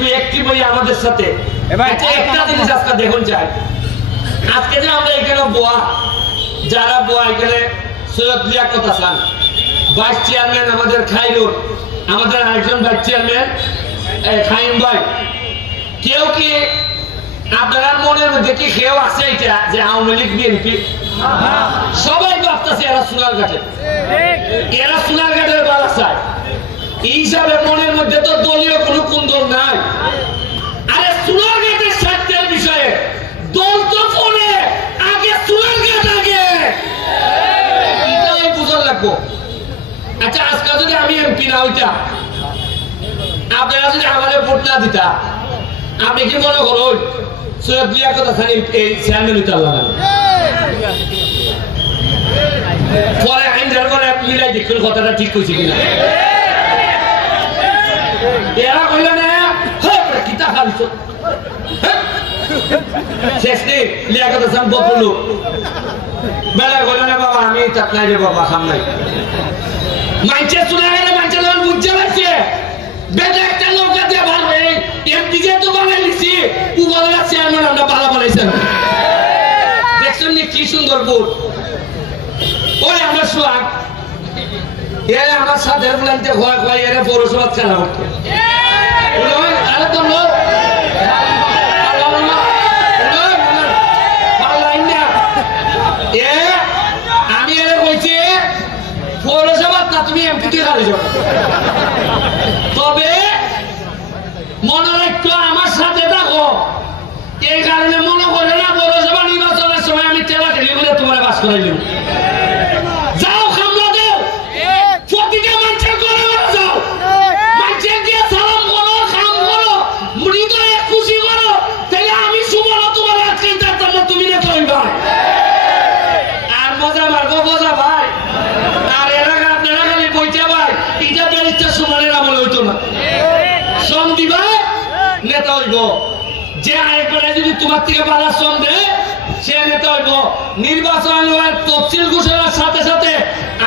একটু অ্যাক্টিভ হই আমাদের সাথে। একটা জিনিস আজকে দেখুন চাই, আজকে যে আমরা এখানে বোয়া, যারা বোয়া এখানে সৈয়দ লিয়াকত হাসান, ভাইস চেয়ারম্যান আমাদের খাইরুল, আমাদের আরেকজন ভাইস চেয়ারম্যান খাইম ভাই, কেউ কি আপনার মনের মধ্যে কি কেউ আছে এটা যে আওয়ামী লীগ বিএনপি? সবাই ভাবতেছে এরা সোনার ঘাটে, এরা সোনার ঘাটের বালাসায়। এই হিসাবে মনের মধ্যে তো দলীয় কোনো কুন্দল নাই। আরে সোনার ঘাটের স্বার্থের বিষয়ে দল তো পরে আগে সোনার ঘাট আগে, এটাই বুঝার লাগবো। আচ্ছা আজকে যদি আমি এমপি না হইতাম, আপনারা যদি আমাদের ভোট না দিতা, আপনি কি মনে করুন সৈয়দ লিয়াকত হাসান এই চেয়ারম্যান হইতে পারলাম না? পরে আইন যার পরে মিলাই দেখুন কথাটা ঠিক কইছে কিনা। এরা কইল না কিতা খালিছ শেষ নেই, লিয়াকত হাসান বদল বেলা কইল না বাবা আমি তাক নাই রে বাবা, খাম নাই। মাইছে শুনে গেলে মাইছে যখন বুঝতে পারছে বেটা একটা নৌকা দিয়ে ভালো এমপি যে তো বানাই লিখছি উপজেলা চেয়ারম্যান আমরা ভালো বানাইছেন। দেখছেন নি কি সুন্দর বোর্ড। ওই আমার সোহাগ এ আমার সাথে বলতে ভয় ভয় এর পৌরসভা খেলা করতে আরে তো লোক আমি এর কইছি পৌরসভা না তুমি এমপি কে খালি যাও, তবে মনে রাখতো আমার সাথে থাকো। এই কারণে মনে করে না পৌরসভা নির্বাচনের সময় আমি টেলা ঠেলি বলে তোমার বাস করাইলাম। যাও খামলা দাও, প্রতিটা মানুষের ঘরে যাও, মানুষের দিয়ে সালাম করো, খাম করো, হৃদয়ে খুশি করো, তাহলে আমি সুমন তোমার আজকে দেখতাম না, তুমি না কই ভাই। আর মজা মারবো মজা ভাই। আর এরা আপনারা খালি বইটা ভাই, এটা ব্যারিস্টার সুমনের আমল হইতো না। শ্রম দিবা নেতা হইব, যে আরেকবার যদি তোমার থেকে বাধা শ্রম দেয় সে নেতা হইব। নির্বাচন তফসিল ঘোষণার সাথে সাথে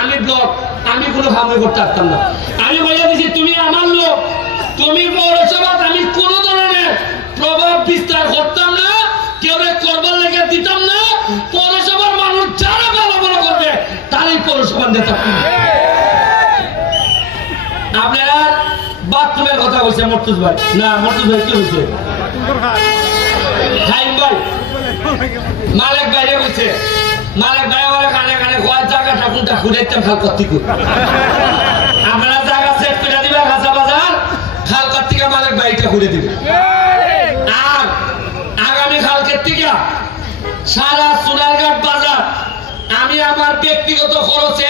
আমি ব্লক, আমি কোনো কামে করতে পারতাম না। আমি বলে দিছি তুমি আমার লোক, তুমি পৌরসভা, আমি কোনো ধরনের প্রভাব বিস্তার করতাম না, কেউ করবার লেগে দিতাম না। পৌরসভার মানুষ যারা ভালো ভালো করবে তারাই পৌরসভার নেতা। আপনারা বাথরুমের কথা বলছে মর্তুজ ভাই, না মর্তুজ ভাই কি হয়েছে খাইম ভাই, মালিক বাইরে বলছে, মালিক ভাই আমার কানে কানে কয় জায়গা ঠাকুরটা ঘুরাইতাম খাল কর্তিকুর। আপনারা জায়গা সেট করে দিবে খাসা বাজার, খাল কর্তিকা মালিক বাড়িটা ঘুরে দিবে। আর আগামী খালকের থেকে সারা সোনারঘাট বাজার আমি আমার ব্যক্তিগত খরচে